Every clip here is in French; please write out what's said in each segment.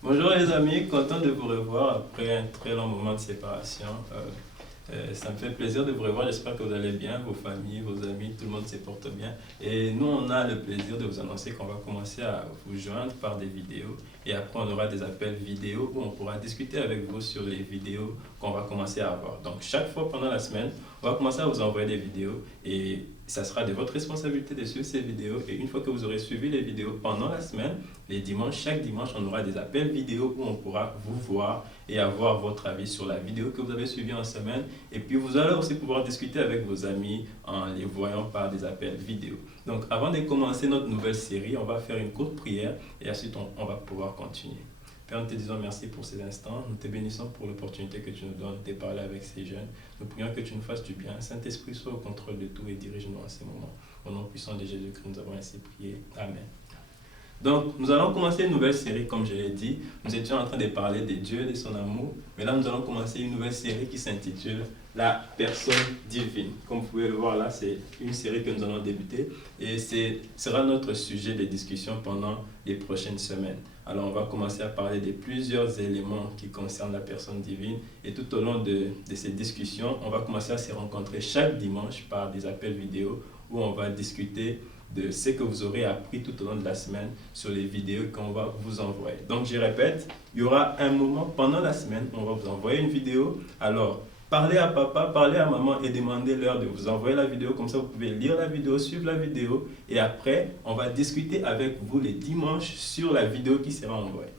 Bonjour les amis, content de vous revoir après un très long moment de séparation. Ça me fait plaisir de vous revoir, j'espère que vous allez bien, vos familles, vos amis, tout le monde se porte bien. Et nous, on a le plaisir de vous annoncer qu'on va commencer à vous joindre par des vidéos. Et après, on aura des appels vidéo où on pourra discuter avec vous sur les vidéos qu'on va commencer à avoir. Donc chaque fois pendant la semaine, on va commencer à vous envoyer des vidéos et ça sera de votre responsabilité de suivre ces vidéos. Et une fois que vous aurez suivi les vidéos pendant la semaine, les dimanches, chaque dimanche, on aura des appels vidéo où on pourra vous voir et avoir votre avis sur la vidéo que vous avez suivie en semaine. Et puis, vous allez aussi pouvoir discuter avec vos amis en les voyant par des appels vidéo. Donc, avant de commencer notre nouvelle série, on va faire une courte prière et ensuite, on va pouvoir continuer. Père, nous te disons merci pour ces instants. Nous te bénissons pour l'opportunité que tu nous donnes de parler avec ces jeunes. Nous prions que tu nous fasses du bien. Saint-Esprit, sois au contrôle de tout et dirige-nous en ces moments. Au nom puissant de Jésus-Christ, nous avons ainsi prié. Amen. Donc, nous allons commencer une nouvelle série, comme je l'ai dit. Nous étions en train de parler de Dieu, de son amour. Mais là, nous allons commencer une nouvelle série qui s'intitule La personne divine. Comme vous pouvez le voir là, c'est une série que nous allons débuter. Et ce sera notre sujet de discussion pendant les prochaines semaines. Alors, on va commencer à parler de plusieurs éléments qui concernent la personne divine. Et tout au long de ces discussions, on va commencer à se rencontrer chaque dimanche par des appels vidéo où on va discuter de ce que vous aurez appris tout au long de la semaine sur les vidéos qu'on va vous envoyer. Donc, je répète, il y aura un moment pendant la semaine où on va vous envoyer une vidéo. Alors, parlez à papa, parlez à maman et demandez-leur de vous envoyer la vidéo. Comme ça, vous pouvez lire la vidéo, suivre la vidéo. Et après, on va discuter avec vous les dimanches sur la vidéo qui sera envoyée.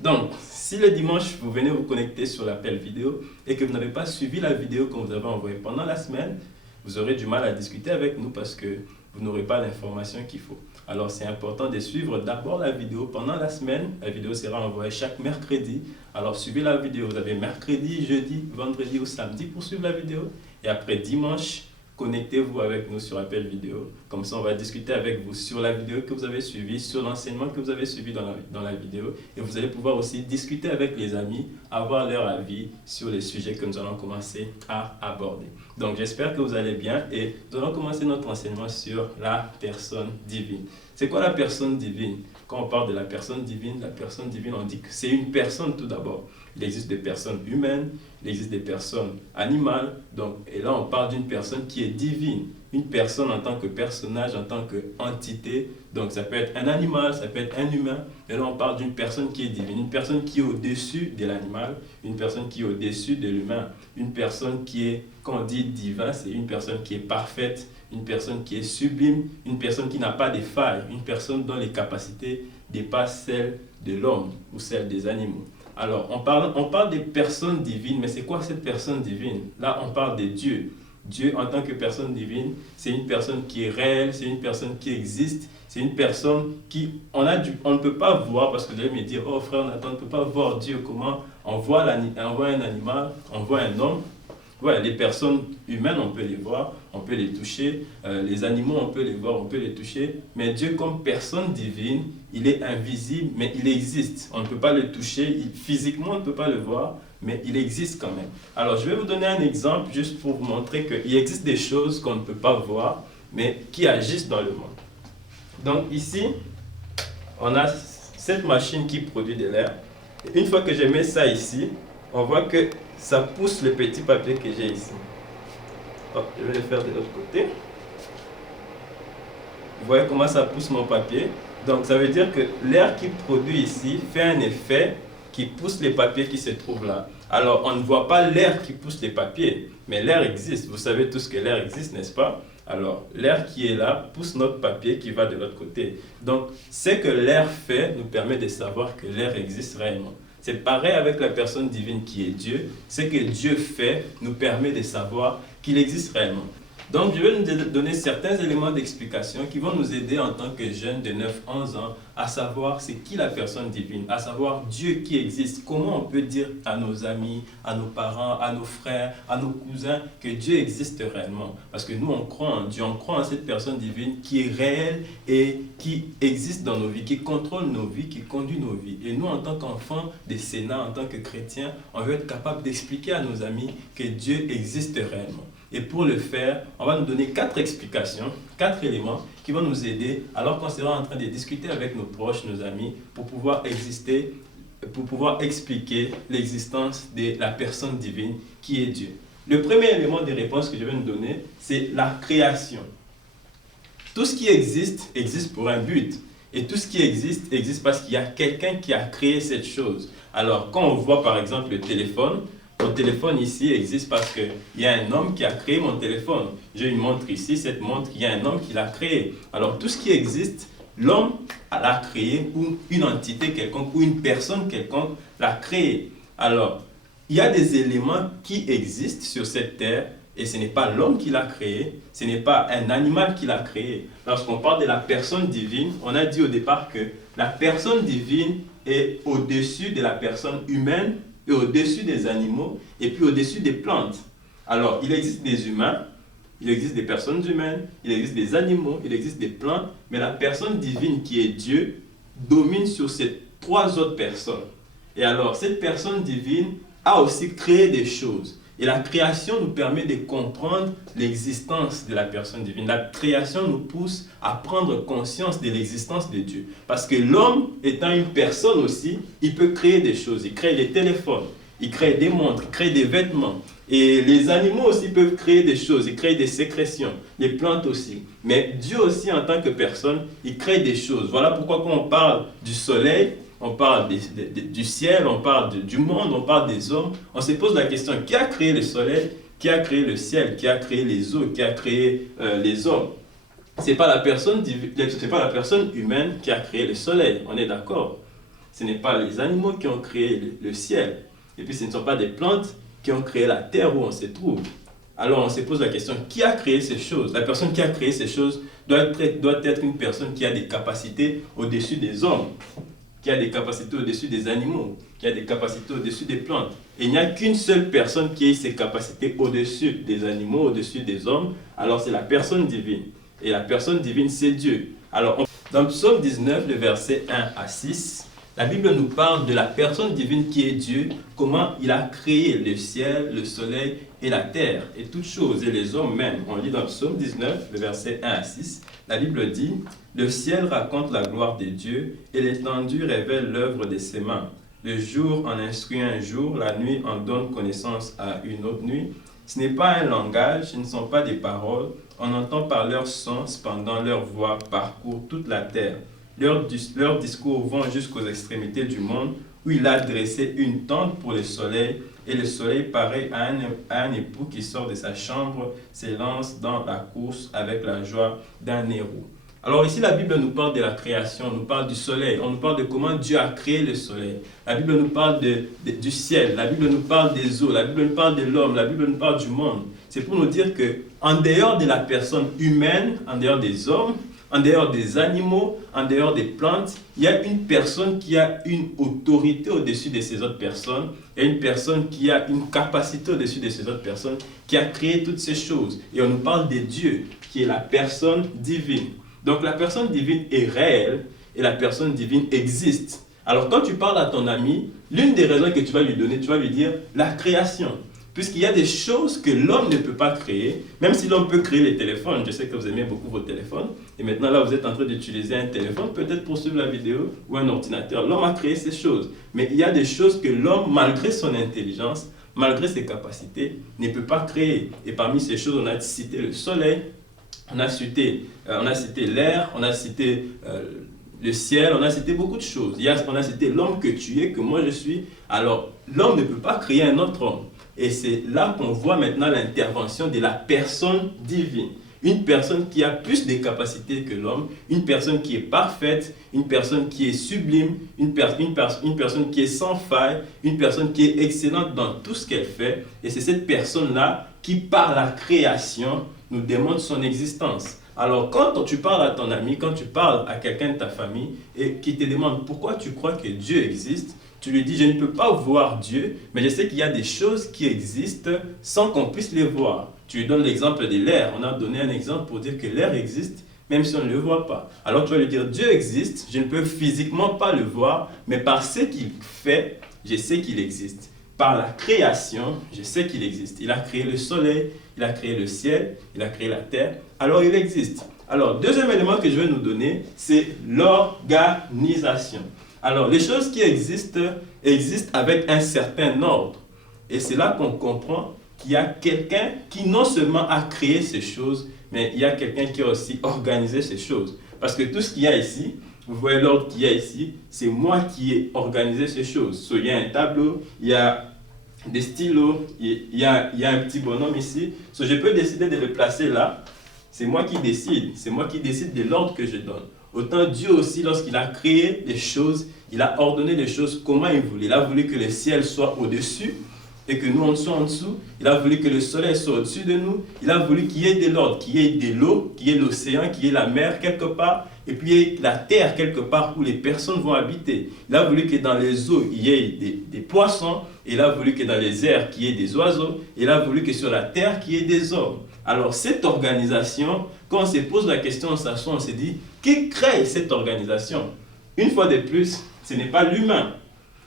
Donc, si le dimanche, vous venez vous connecter sur l'appel vidéo et que vous n'avez pas suivi la vidéo qu'on vous avait envoyée pendant la semaine, vous aurez du mal à discuter avec nous parce que vous n'aurez pas l'information qu'il faut. Alors, c'est important de suivre d'abord la vidéo pendant la semaine. La vidéo sera envoyée chaque mercredi. Alors, suivez la vidéo. Vous avez mercredi, jeudi, vendredi ou samedi pour suivre la vidéo. Et après dimanche, connectez-vous avec nous sur appel vidéo. Comme ça, on va discuter avec vous sur la vidéo que vous avez suivie, sur l'enseignement que vous avez suivi dans la vidéo. Et vous allez pouvoir aussi discuter avec les amis, avoir leur avis sur les sujets que nous allons commencer à aborder. Donc, j'espère que vous allez bien et nous allons commencer notre enseignement sur la personne divine. C'est quoi la personne divine? Quand on parle de la personne divine, on dit que c'est une personne tout d'abord. Il existe des personnes humaines, il existe des personnes animales. Donc, et là, on parle d'une personne qui est divine. Une personne en tant que personnage, en tant qu'entité. Donc, ça peut être un animal, ça peut être un humain. Et là, on parle d'une personne qui est divine. Une personne qui est au-dessus de l'animal, une personne qui est au-dessus de l'humain. Une personne qui est, quand on dit divin, c'est une personne qui est parfaite, une personne qui est sublime, une personne qui n'a pas de failles, une personne dont les capacités dépassent celles de l'homme ou celles des animaux. Alors, on parle des personnes divines, mais c'est quoi cette personne divine? Là, on parle de Dieu. Dieu, en tant que personne divine, c'est une personne qui est réelle, c'est une personne qui existe, c'est une personne qui, on ne peut pas voir, parce que vous allez me dire, oh frère Nathan, on ne peut pas voir Dieu, comment on voit un animal, on voit un homme. Ouais, les personnes humaines, on peut les voir, on peut les toucher. Les animaux, on peut les voir, on peut les toucher. Mais Dieu, comme personne divine, il est invisible, mais il existe. On ne peut pas le toucher, physiquement, on ne peut pas le voir, mais il existe quand même. Alors, je vais vous donner un exemple juste pour vous montrer qu'il existe des choses qu'on ne peut pas voir, mais qui agissent dans le monde. Donc ici, on a cette machine qui produit de l'air. Une fois que je mets ça ici, on voit que ça pousse le petit papier que j'ai ici. Hop, je vais le faire de l'autre côté. Vous voyez comment ça pousse mon papier? Donc ça veut dire que l'air qui produit ici fait un effet qui pousse les papiers qui se trouvent là. Alors on ne voit pas l'air qui pousse les papiers, mais l'air existe. Vous savez tous que l'air existe, n'est-ce pas? Alors l'air qui est là pousse notre papier qui va de l'autre côté. Donc ce que l'air fait nous permet de savoir que l'air existe réellement. C'est pareil avec la personne divine qui est Dieu. Ce que Dieu fait nous permet de savoir qu'il existe réellement. Donc, je vais nous donner certains éléments d'explication qui vont nous aider en tant que jeunes de 9-11 ans à savoir c'est qui la personne divine, à savoir Dieu qui existe. Comment on peut dire à nos amis, à nos parents, à nos frères, à nos cousins que Dieu existe réellement. Parce que nous, on croit en Dieu, on croit en cette personne divine qui est réelle et qui existe dans nos vies, qui contrôle nos vies, qui conduit nos vies. Et nous, en tant qu'enfants des Sénats, en tant que chrétiens, on veut être capable d'expliquer à nos amis que Dieu existe réellement. Et pour le faire, on va nous donner 4 explications, 4 éléments qui vont nous aider alors qu'on sera en train de discuter avec nos proches, nos amis, pour pouvoir pour pouvoir expliquer l'existence de la personne divine qui est Dieu. Le premier élément de réponse que je vais nous donner, c'est la création. Tout ce qui existe, existe pour un but. Et tout ce qui existe, existe parce qu'il y a quelqu'un qui a créé cette chose. Alors, quand on voit par exemple le téléphone, mon téléphone ici existe parce qu'il y a un homme qui a créé mon téléphone. J'ai une montre ici, cette montre, il y a un homme qui l'a créée. Alors, tout ce qui existe, l'homme l'a créé ou une entité quelconque ou une personne quelconque l'a créé. Alors, il y a des éléments qui existent sur cette terre et ce n'est pas l'homme qui l'a créé, ce n'est pas un animal qui l'a créé. Lorsqu'on parle de la personne divine, on a dit au départ que la personne divine est au-dessus de la personne humaine et au-dessus des animaux et puis au-dessus des plantes. Alors, il existe des humains, il existe des personnes humaines, il existe des animaux, il existe des plantes, mais la personne divine qui est Dieu domine sur ces trois autres personnes. Et alors, cette personne divine a aussi créé des choses. Et la création nous permet de comprendre l'existence de la personne divine. La création nous pousse à prendre conscience de l'existence de Dieu. Parce que l'homme, étant une personne aussi, il peut créer des choses. Il crée des téléphones, il crée des montres, il crée des vêtements. Et les animaux aussi peuvent créer des choses, ils créent des sécrétions, les plantes aussi. Mais Dieu aussi, en tant que personne, il crée des choses. Voilà pourquoi quand on parle du soleil, on parle du ciel, on parle du monde, on parle des hommes. On se pose la question, qui a créé le soleil? Qui a créé le ciel? Qui a créé les eaux? Qui a créé les hommes? Ce n'est pas la personne humaine qui a créé le soleil, on est d'accord. Ce n'est pas les animaux qui ont créé le ciel. Et puis ce ne sont pas des plantes qui ont créé la terre où on se trouve. Alors on se pose la question, qui a créé ces choses? La personne qui a créé ces choses doit être une personne qui a des capacités au-dessus des hommes, qui a des capacités au-dessus des animaux, qui a des capacités au-dessus des plantes. Et il n'y a qu'une seule personne qui ait ces capacités au-dessus des animaux, au-dessus des hommes, alors c'est la personne divine. Et la personne divine, c'est Dieu. Alors, dans Psaume 19, le verset 1 à 6, la Bible nous parle de la personne divine qui est Dieu, comment il a créé le ciel, le soleil et la terre, et toutes choses, et les hommes même. On lit dans Psaume 19, le verset 1 à 6, la Bible dit « Le ciel raconte la gloire de Dieu, et l'étendue révèle l'œuvre de ses mains. Le jour en instruit un jour, la nuit en donne connaissance à une autre nuit. Ce n'est pas un langage, ce ne sont pas des paroles, on entend par leur son, cependant leur voix parcourt toute la terre. Leurs discours vont jusqu'aux extrémités du monde, où il a dressé une tente pour le soleil, et le soleil, pareil à un époux qui sort de sa chambre, s'élance dans la course avec la joie d'un héros. » Alors ici, la Bible nous parle de la création, on nous parle du soleil, on nous parle de comment Dieu a créé le soleil. La Bible nous parle du ciel, la Bible nous parle des eaux, la Bible nous parle de l'homme, la Bible nous parle du monde. C'est pour nous dire que en dehors de la personne humaine, en dehors des hommes, en dehors des animaux, en dehors des plantes, il y a une personne qui a une autorité au-dessus de ces autres personnes et une personne qui a une capacité au-dessus de ces autres personnes qui a créé toutes ces choses. Et on nous parle de Dieu, qui est la personne divine. Donc la personne divine est réelle et la personne divine existe. Alors quand tu parles à ton ami, l'une des raisons que tu vas lui donner, tu vas lui dire la création. Puisqu'il y a des choses que l'homme ne peut pas créer, même si l'homme peut créer les téléphones. Je sais que vous aimez beaucoup vos téléphones. Et maintenant là, vous êtes en train d'utiliser un téléphone, peut-être pour suivre la vidéo ou un ordinateur. L'homme a créé ces choses. Mais il y a des choses que l'homme, malgré son intelligence, malgré ses capacités, ne peut pas créer. Et parmi ces choses, on a cité le soleil, on a cité l'air, on a cité le ciel, on a cité beaucoup de choses. On a cité l'homme que tu es, que moi je suis. Alors, l'homme ne peut pas créer un autre homme. Et c'est là qu'on voit maintenant l'intervention de la personne divine. Une personne qui a plus de capacités que l'homme, une personne qui est parfaite, une personne qui est sublime, une personne qui est sans faille, une personne qui est excellente dans tout ce qu'elle fait. Et c'est cette personne-là qui, par la création, nous démontre son existence. Alors, quand tu parles à ton ami, quand tu parles à quelqu'un de ta famille et qui te demande pourquoi tu crois que Dieu existe, tu lui dis, je ne peux pas voir Dieu, mais je sais qu'il y a des choses qui existent sans qu'on puisse les voir. Tu lui donnes l'exemple de l'air. On a donné un exemple pour dire que l'air existe, même si on ne le voit pas. Alors tu vas lui dire, Dieu existe, je ne peux physiquement pas le voir, mais par ce qu'il fait, je sais qu'il existe. Par la création, je sais qu'il existe. Il a créé le soleil, il a créé le ciel, il a créé la terre, alors il existe. Alors, deuxième élément que je vais nous donner, c'est l'organisation. Alors, les choses qui existent avec un certain ordre. Et c'est là qu'on comprend qu'il y a quelqu'un qui non seulement a créé ces choses, mais il y a quelqu'un qui a aussi organisé ces choses. Parce que tout ce qu'il y a ici, vous voyez l'ordre qu'il y a ici, c'est moi qui ai organisé ces choses. Il y a un tableau, il y a des stylos, il y a un petit bonhomme ici. Je peux décider de le placer là. C'est moi qui décide. C'est moi qui décide de l'ordre que je donne. Autant Dieu aussi, lorsqu'il a créé les choses, il a ordonné les choses comment il voulait. Il a voulu que le ciel soit au-dessus et que nous, on soit en dessous. Il a voulu que le soleil soit au-dessus de nous. Il a voulu qu'il y ait de l'ordre, qu'il y ait de l'eau, qu'il y ait l'océan, qu'il y ait la mer quelque part, et puis il y ait la terre quelque part où les personnes vont habiter. Il a voulu que dans les eaux, il y ait des poissons. Il a voulu que dans les airs, qu'il y ait des oiseaux. Il a voulu que sur la terre, qu'il y ait des hommes. Alors, cette organisation, quand on se pose la question, on s'assoit, on se dit, qui crée cette organisation? Une fois de plus, ce n'est pas l'humain,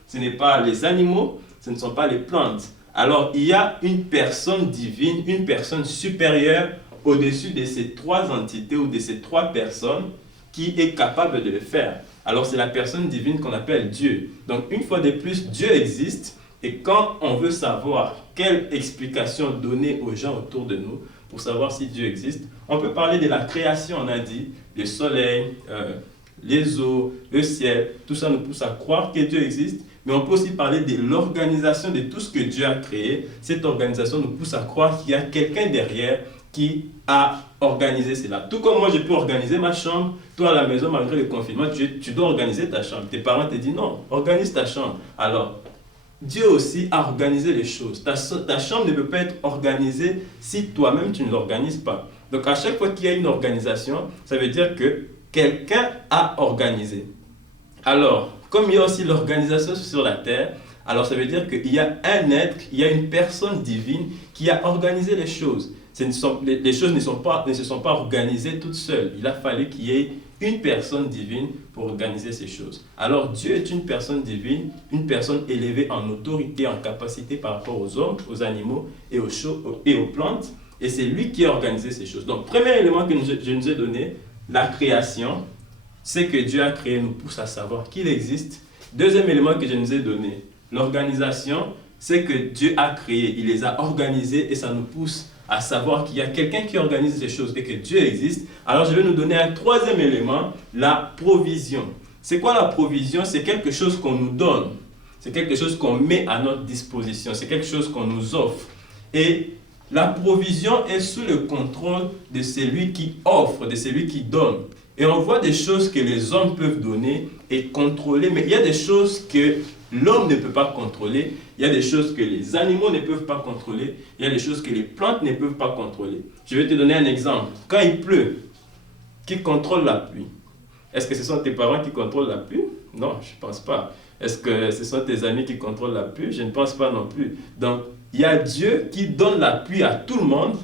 ce n'est pas les animaux, ce ne sont pas les plantes. Alors, il y a une personne divine, une personne supérieure au-dessus de ces trois entités ou de ces trois personnes qui est capable de le faire. Alors, c'est la personne divine qu'on appelle Dieu. Donc, une fois de plus, Dieu existe. Et quand on veut savoir quelle explication donner aux gens autour de nous pour savoir si Dieu existe, on peut parler de la création, on a dit, le soleil, les eaux, le ciel, tout ça nous pousse à croire que Dieu existe, mais on peut aussi parler de l'organisation de tout ce que Dieu a créé. Cette organisation nous pousse à croire qu'il y a quelqu'un derrière qui a organisé cela. Tout comme moi, je peux organiser ma chambre, toi à la maison, malgré le confinement, tu dois organiser ta chambre. Tes parents te disent non, organise ta chambre. Alors, Dieu aussi a organisé les choses. Ta chambre ne peut pas être organisée si toi-même tu ne l'organises pas. Donc à chaque fois qu'il y a une organisation, ça veut dire que quelqu'un a organisé. Alors, comme il y a aussi l'organisation sur la terre, alors ça veut dire qu'il y a un être, il y a une personne divine qui a organisé les choses. Les choses ne se sont pas organisées toutes seules. Il a fallu qu'il y ait une personne divine pour organiser ces choses. Alors Dieu est une personne divine, une personne élevée en autorité, en capacité par rapport aux hommes, aux animaux et aux plantes. Et c'est lui qui a organisé ces choses. Donc, premier élément que je nous ai donné, la création, c'est que Dieu a créé, nous pousse à savoir qu'il existe. Deuxième élément que je nous ai donné, l'organisation, c'est que Dieu a créé, il les a organisés et ça nous pousse à savoir qu'il y a quelqu'un qui organise les choses et que Dieu existe. Alors je vais nous donner un troisième élément, la provision. C'est quoi la provision? C'est quelque chose qu'on nous donne. C'est quelque chose qu'on met à notre disposition. C'est quelque chose qu'on nous offre. Et la provision est sous le contrôle de celui qui offre, de celui qui donne. Et on voit des choses que les hommes peuvent donner et contrôler, mais il y a des choses que l'homme ne peut pas contrôler, il y a des choses que les animaux ne peuvent pas contrôler, il y a des choses que les plantes ne peuvent pas contrôler. Je vais te donner un exemple. Quand il pleut, qui contrôle la pluie? Est-ce que ce sont tes parents qui contrôlent la pluie? Non, je ne pense pas. Est-ce que ce sont tes amis qui contrôlent la pluie? Je ne pense pas non plus. Donc, il y a Dieu qui donne la pluie à tout le monde,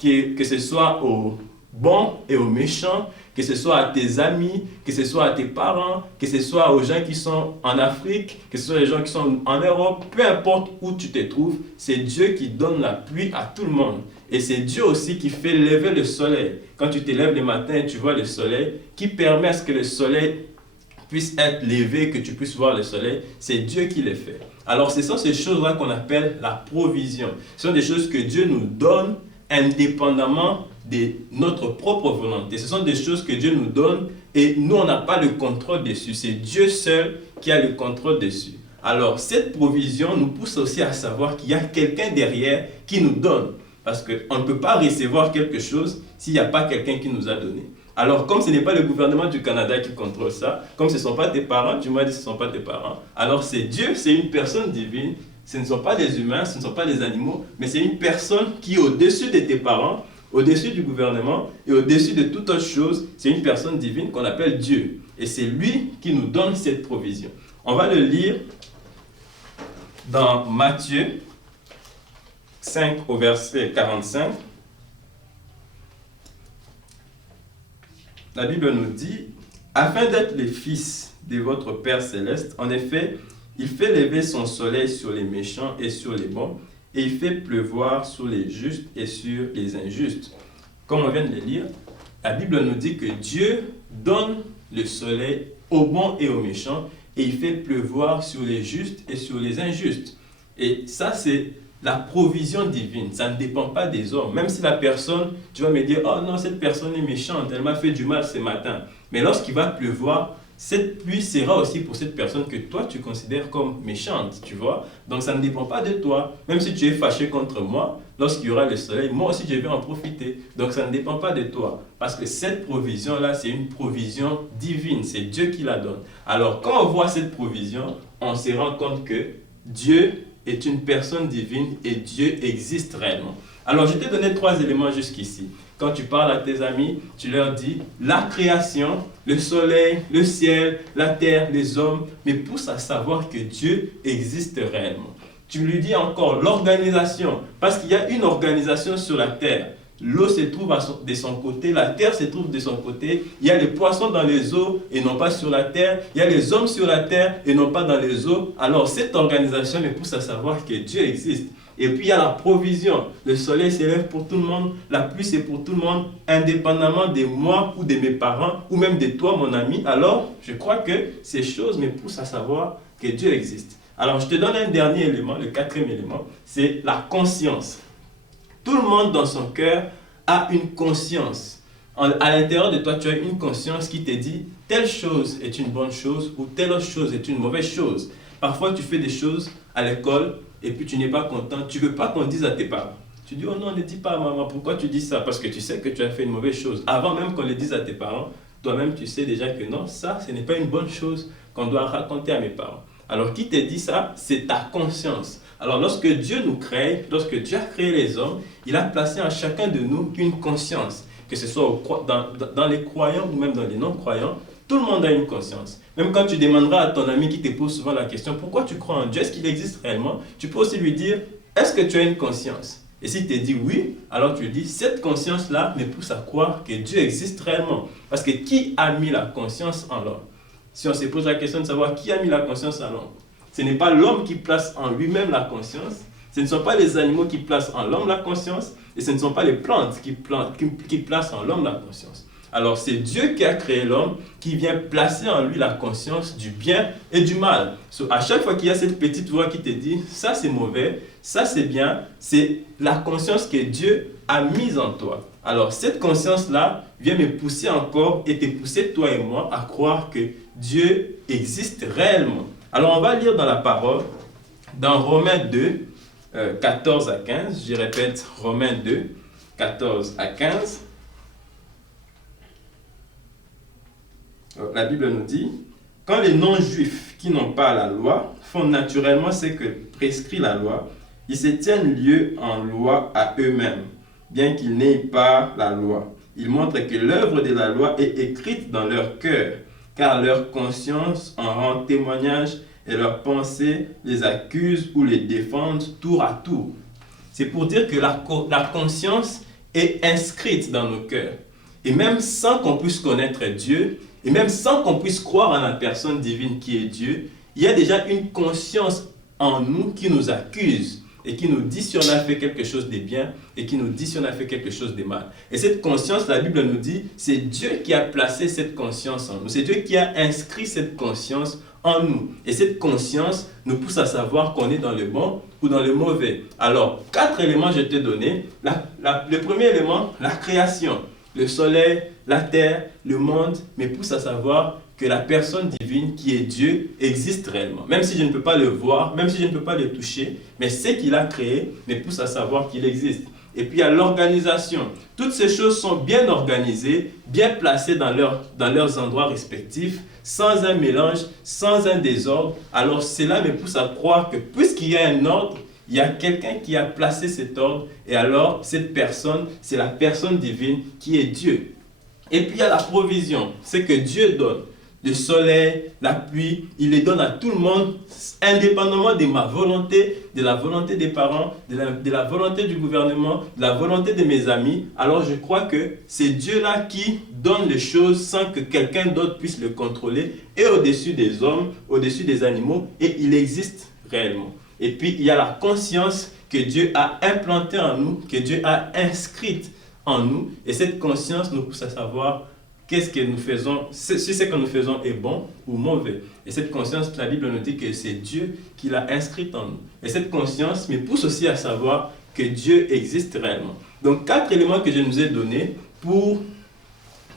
que ce soit aux bons et aux méchants, que ce soit à tes amis, que ce soit à tes parents, que ce soit aux gens qui sont en Afrique, que ce soit les gens qui sont en Europe, peu importe où tu te trouves, c'est Dieu qui donne la pluie à tout le monde. Et c'est Dieu aussi qui fait lever le soleil. Quand tu te lèves le matin et tu vois le soleil, qui permet à ce que le soleil puisse être levé, que tu puisses voir le soleil, c'est Dieu qui le fait. Alors ce sont ces choses-là qu'on appelle la provision. Ce sont des choses que Dieu nous donne indépendamment de notre propre volonté. Ce sont des choses que Dieu nous donne et nous, on n'a pas le contrôle dessus. C'est Dieu seul qui a le contrôle dessus. Alors, cette provision nous pousse aussi à savoir qu'il y a quelqu'un derrière qui nous donne. Parce qu'on ne peut pas recevoir quelque chose s'il n'y a pas quelqu'un qui nous a donné. Alors, comme ce n'est pas le gouvernement du Canada qui contrôle ça, comme ce ne sont pas tes parents, tu m'as dit que ce ne sont pas tes parents, alors c'est Dieu, c'est une personne divine. Ce ne sont pas les humains, ce ne sont pas les animaux, mais c'est une personne qui est au-dessus de tes parents, au-dessus du gouvernement et au-dessus de toute autre chose. C'est une personne divine qu'on appelle Dieu. Et c'est lui qui nous donne cette provision. On va le lire dans Matthieu 5 au verset 45. La Bible nous dit, « Afin d'être les fils de votre Père céleste, en effet, il fait lever son soleil sur les méchants et sur les bons, et il fait pleuvoir sur les justes et sur les injustes. » Comme on vient de le lire, la Bible nous dit que Dieu donne le soleil aux bons et aux méchants, et il fait pleuvoir sur les justes et sur les injustes. Et ça, c'est la provision divine. Ça ne dépend pas des hommes. Même si la personne, tu vas me dire, oh non, cette personne est méchante, elle m'a fait du mal ce matin. Mais lorsqu'il va pleuvoir, cette pluie sera aussi pour cette personne que toi tu considères comme méchante, tu vois. Donc ça ne dépend pas de toi. Même si tu es fâché contre moi, lorsqu'il y aura le soleil, moi aussi je vais en profiter. Donc ça ne dépend pas de toi. Parce que cette provision-là, c'est une provision divine. C'est Dieu qui la donne. Alors quand on voit cette provision, on se rend compte que Dieu est une personne divine et Dieu existe réellement. Alors je t'ai donné 3 éléments jusqu'ici. Quand tu parles à tes amis, tu leur dis la création, le soleil, le ciel, la terre, les hommes, mais pousse à savoir que Dieu existe réellement. Tu lui dis encore l'organisation, parce qu'il y a une organisation sur la terre. L'eau se trouve de son côté, la terre se trouve de son côté. Il y a les poissons dans les eaux et non pas sur la terre. Il y a les hommes sur la terre et non pas dans les eaux. Alors cette organisation me pousse à savoir que Dieu existe. Et puis il y a la provision. Le soleil s'élève pour tout le monde, la pluie c'est pour tout le monde, indépendamment de moi ou de mes parents, ou même de toi mon ami. Alors je crois que ces choses me poussent à savoir que Dieu existe. Alors je te donne un dernier élément, le 4e élément, c'est la conscience. Tout le monde dans son cœur a une conscience. À l'intérieur de toi, tu as une conscience qui te dit telle chose est une bonne chose ou telle autre chose est une mauvaise chose. Parfois, tu fais des choses à l'école et puis tu n'es pas content. Tu ne veux pas qu'on dise à tes parents. Tu dis, oh non, ne dis pas à maman. Pourquoi tu dis ça? Parce que tu sais que tu as fait une mauvaise chose. Avant même qu'on le dise à tes parents, toi-même, tu sais déjà que non, ça, ce n'est pas une bonne chose qu'on doit raconter à mes parents. Alors, qui te dit ça? C'est ta conscience. Alors, lorsque Dieu nous crée, lorsque Dieu a créé les hommes, il a placé en chacun de nous une conscience. Que ce soit dans les croyants ou même dans les non-croyants, tout le monde a une conscience. Même quand tu demanderas à ton ami qui te pose souvent la question, pourquoi tu crois en Dieu? Est-ce qu'il existe réellement? Tu peux aussi lui dire, est-ce que tu as une conscience? Et s'il te dit oui, alors tu lui dis, cette conscience-là me pousse à croire que Dieu existe réellement. Parce que qui a mis la conscience en l'homme? Si on se pose la question de savoir qui a mis la conscience en l'homme, ce n'est pas l'homme qui place en lui-même la conscience, ce ne sont pas les animaux qui placent en l'homme la conscience, et ce ne sont pas les plantes qui placent en l'homme la conscience. Alors c'est Dieu qui a créé l'homme, qui vient placer en lui la conscience du bien et du mal. À chaque fois qu'il y a cette petite voix qui te dit, ça c'est mauvais, ça c'est bien, c'est la conscience que Dieu a mise en toi. Alors cette conscience-là vient me pousser encore et te pousser toi et moi à croire que Dieu existe réellement. Alors on va lire dans la parole, dans Romains 2, 14 à 15, je répète, Romains 2, 14 à 15. La Bible nous dit, quand les non-juifs qui n'ont pas la loi font naturellement ce que prescrit la loi, ils se tiennent lieu en loi à eux-mêmes, bien qu'ils n'aient pas la loi. Ils montrent que l'œuvre de la loi est écrite dans leur cœur, car leur conscience en rend témoignage et leurs pensées les accusent ou les défendent tour à tour. C'est pour dire que la conscience est inscrite dans nos cœurs. Et même sans qu'on puisse connaître Dieu, et même sans qu'on puisse croire en la personne divine qui est Dieu, il y a déjà une conscience en nous qui nous accuse et qui nous dit si on a fait quelque chose de bien et qui nous dit si on a fait quelque chose de mal. Et cette conscience, la Bible nous dit, c'est Dieu qui a placé cette conscience en nous. C'est Dieu qui a inscrit cette conscience en nous. Et cette conscience nous pousse à savoir qu'on est dans le bon ou dans le mauvais. Alors, 4 éléments je t'ai donné. Le premier élément, la création. Le soleil, la terre, le monde me pousse à savoir que la personne divine qui est Dieu existe réellement. Même si je ne peux pas le voir, même si je ne peux pas le toucher, mais ce qu'il a créé me pousse à savoir qu'il existe. Et puis il y a l'organisation. Toutes ces choses sont bien organisées, bien placées dans leurs endroits respectifs, sans un mélange, sans un désordre. Alors cela me pousse à croire que puisqu'il y a un ordre, il y a quelqu'un qui a placé cet ordre et alors cette personne, c'est la personne divine qui est Dieu. Et puis il y a la provision, c'est que Dieu donne. Le soleil, la pluie, il les donne à tout le monde, indépendamment de ma volonté, de la volonté des parents, de la volonté du gouvernement, de la volonté de mes amis. Alors je crois que c'est Dieu-là qui donne les choses sans que quelqu'un d'autre puisse le contrôler, et au-dessus des hommes, au-dessus des animaux, et il existe réellement. Et puis il y a la conscience que Dieu a implantée en nous, que Dieu a inscrite en nous, et cette conscience nous pousse à savoir qu'est-ce que nous faisons, si ce que nous faisons est bon ou mauvais. Et cette conscience, la Bible nous dit que c'est Dieu qui l'a inscrite en nous. Et cette conscience me pousse aussi à savoir que Dieu existe réellement. Donc 4 éléments que je nous ai donnés pour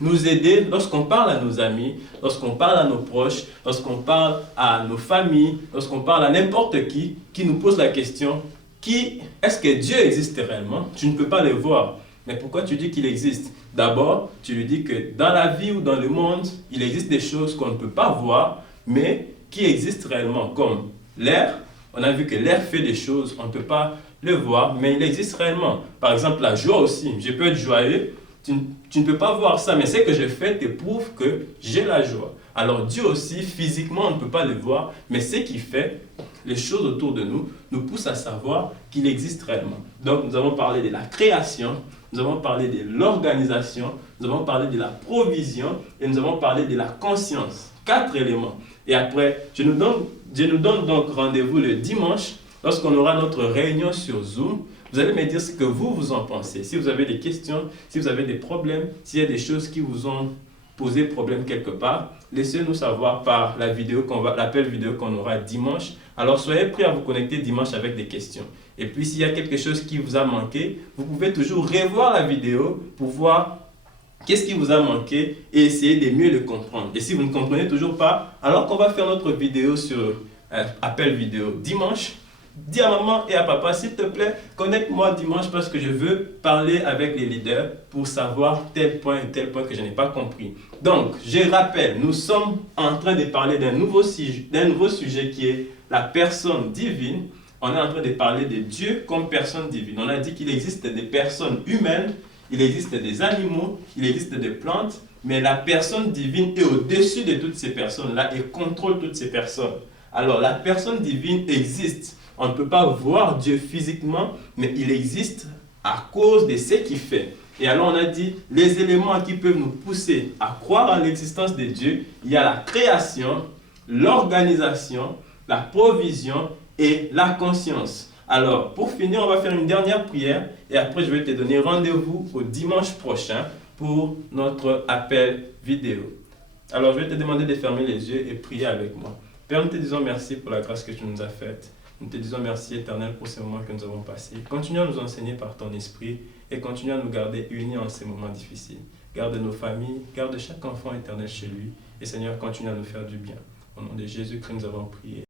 nous aider lorsqu'on parle à nos amis, lorsqu'on parle à nos proches, lorsqu'on parle à nos familles, lorsqu'on parle à n'importe qui nous pose la question, est-ce que Dieu existe réellement? Tu ne peux pas le voir. Mais pourquoi tu dis qu'il existe? D'abord, tu lui dis que dans la vie ou dans le monde, il existe des choses qu'on ne peut pas voir, mais qui existent réellement, comme l'air. On a vu que l'air fait des choses, on ne peut pas le voir, mais il existe réellement. Par exemple, la joie aussi. Je peux être joyeux, tu ne peux pas voir ça, mais ce que je fais te prouve que j'ai la joie. Alors Dieu aussi, physiquement, on ne peut pas le voir, mais ce qu'il fait, les choses autour de nous, nous poussent à savoir qu'il existe réellement. Donc nous avons parlé de la création, nous avons parlé de l'organisation, nous avons parlé de la provision et nous avons parlé de la conscience. 4 éléments. Et après, je nous donne donc rendez-vous le dimanche lorsqu'on aura notre réunion sur Zoom. Vous allez me dire ce que vous en pensez. Si vous avez des questions, si vous avez des problèmes, s'il y a des choses qui vous ont posé problème quelque part, laissez-nous savoir par l'appel vidéo qu'on aura dimanche. Alors soyez prêts à vous connecter dimanche avec des questions. Et puis s'il y a quelque chose qui vous a manqué, vous pouvez toujours revoir la vidéo pour voir qu'est-ce qui vous a manqué et essayer de mieux le comprendre. Et si vous ne comprenez toujours pas, alors qu'on va faire notre vidéo sur appel vidéo dimanche, dis à maman et à papa, s'il te plaît, connecte-moi dimanche parce que je veux parler avec les leaders pour savoir tel point et tel point que je n'ai pas compris. Donc, je rappelle, nous sommes en train de parler d'un nouveau sujet qui est la personne divine. On est en train de parler de Dieu comme personne divine. On a dit qu'il existe des personnes humaines, il existe des animaux, il existe des plantes, mais la personne divine est au-dessus de toutes ces personnes-là et contrôle toutes ces personnes. Alors, la personne divine existe. On ne peut pas voir Dieu physiquement, mais il existe à cause de ce qu'il fait. Et alors on a dit, les éléments qui peuvent nous pousser à croire en l'existence de Dieu, il y a la création, l'organisation, la provision et la conscience. Alors, pour finir, on va faire une dernière prière et après je vais te donner rendez-vous au dimanche prochain pour notre appel vidéo. Alors, je vais te demander de fermer les yeux et prier avec moi. Père, nous te disons merci pour la grâce que tu nous as faite. Nous te disons merci éternel pour ces moments que nous avons passés. Continue à nous enseigner par ton esprit et continue à nous garder unis en ces moments difficiles. Garde nos familles, garde chaque enfant éternel chez lui et Seigneur, continue à nous faire du bien. Au nom de Jésus-Christ, nous avons prié.